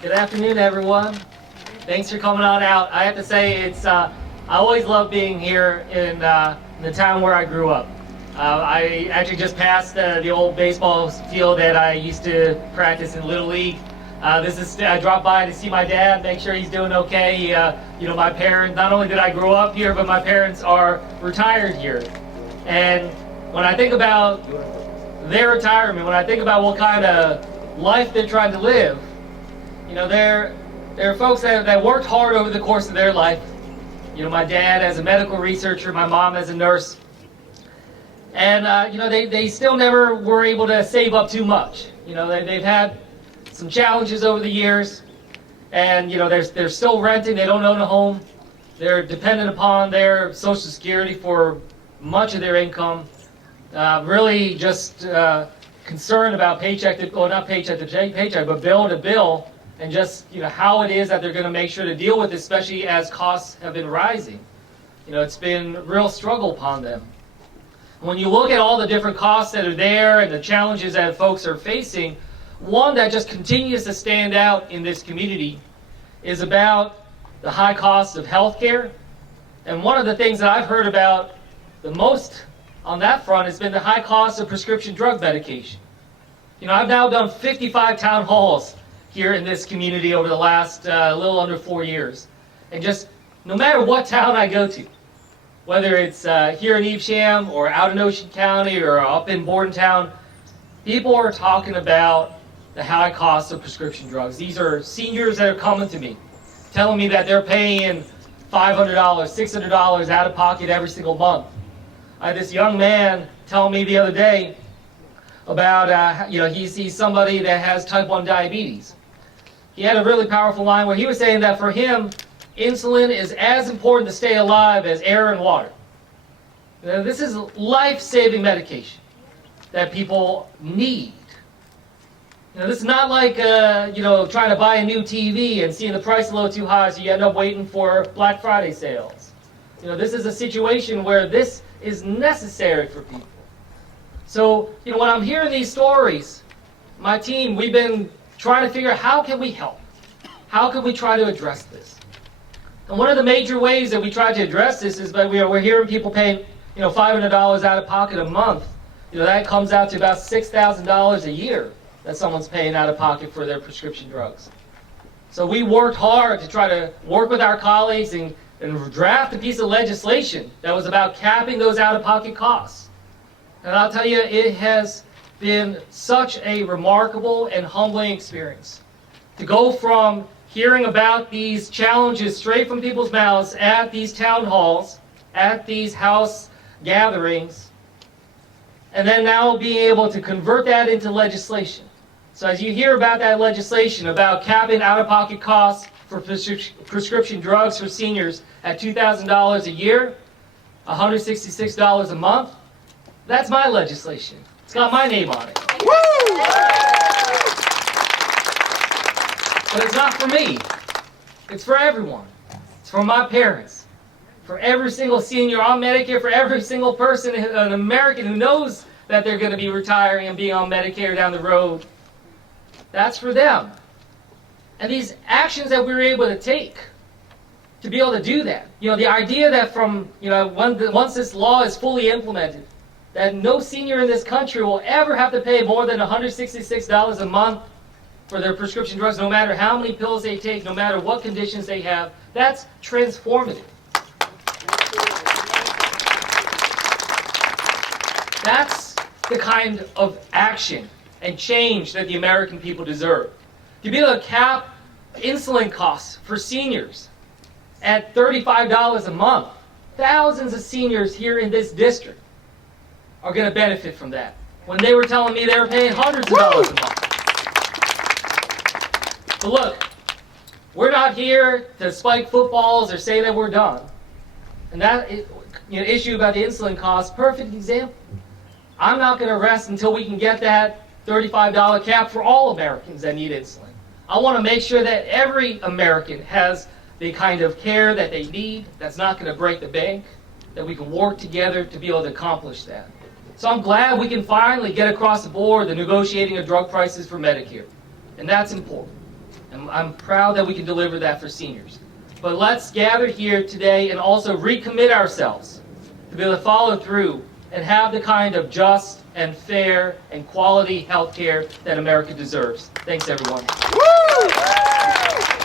Good afternoon, everyone. Thanks for coming on out. I have to say, I always love being here in the town where I grew up. I actually just passed the old baseball field that I used to practice in Little League. I dropped by to see my dad, make sure he's doing okay. My parents, not only did I grow up here, but my parents are retired here. And when I think about their retirement, when I think about what kind of life they're trying to live, there are folks that worked hard over the course of their life. My dad as a medical researcher, my mom as a nurse. And, they still never were able to save up too much. They've had some challenges over the years. And, they're still renting. They don't own a home. They're dependent upon their Social Security for much of their income. Really just concerned about not paycheck to paycheck, but bill to bill. And just how it is that they're going to make sure to deal with, especially as costs have been rising. It's been a real struggle upon them. When you look at all the different costs that are there and the challenges that folks are facing, one that just continues to stand out in this community is about the high cost of healthcare. And one of the things that I've heard about the most on that front has been the high cost of prescription drug medication. I've now done 55 town halls here in this community over the last little under 4 years. And just no matter what town I go to, whether it's here in Evesham or out in Ocean County or up in Bordentown, people are talking about the high cost of prescription drugs. These are seniors that are coming to me, telling me that they're paying $500, $600 out of pocket every single month. I had this young man tell me the other day about, he sees somebody that has type 1 diabetes. He had a really powerful line where he was saying that for him, insulin is as important to stay alive as air and water. This is life-saving medication that people need. This is not like, trying to buy a new TV and seeing the price a little too high so you end up waiting for Black Friday sales. This is a situation where this is necessary for people. So, when I'm hearing these stories, my team, we've been trying to figure out how can we help? How can we try to address this? And one of the major ways that we try to address this is by we're hearing people paying $500 out of pocket a month. That comes out to about $6,000 a year that someone's paying out of pocket for their prescription drugs. So we worked hard to try to work with our colleagues and draft a piece of legislation that was about capping those out-of-pocket costs. And I'll tell you, it has been such a remarkable and humbling experience to go from hearing about these challenges straight from people's mouths at these town halls, at these house gatherings, and then now being able to convert that into legislation. So as you hear about that legislation about capping out-of-pocket costs for prescription drugs for seniors at $2,000 a year, $166 a month, that's my legislation. It's got my name on it. Woo! But it's not for me. It's for everyone. It's for my parents. For every single senior on Medicare, for every single person, an American who knows that they're going to be retiring and being on Medicare down the road. That's for them. And these actions that we were able to take to be able to do that. The idea that once this law is fully implemented, that no senior in this country will ever have to pay more than $166 a month for their prescription drugs, no matter how many pills they take, no matter what conditions they have. That's transformative. That's the kind of action and change that the American people deserve. To be able to cap insulin costs for seniors at $35 a month, thousands of seniors here in this district are going to benefit from that. When they were telling me they were paying hundreds of dollars a month. But look, we're not here to spike footballs or say that we're done. And that issue about the insulin cost, perfect example. I'm not going to rest until we can get that $35 cap for all Americans that need insulin. I want to make sure that every American has the kind of care that they need, that's not going to break the bank, that we can work together to be able to accomplish that. So I'm glad we can finally get across the board the negotiating of drug prices for Medicare. And that's important. And I'm proud that we can deliver that for seniors. But let's gather here today and also recommit ourselves to be able to follow through and have the kind of just and fair and quality health care that America deserves. Thanks, everyone. Woo!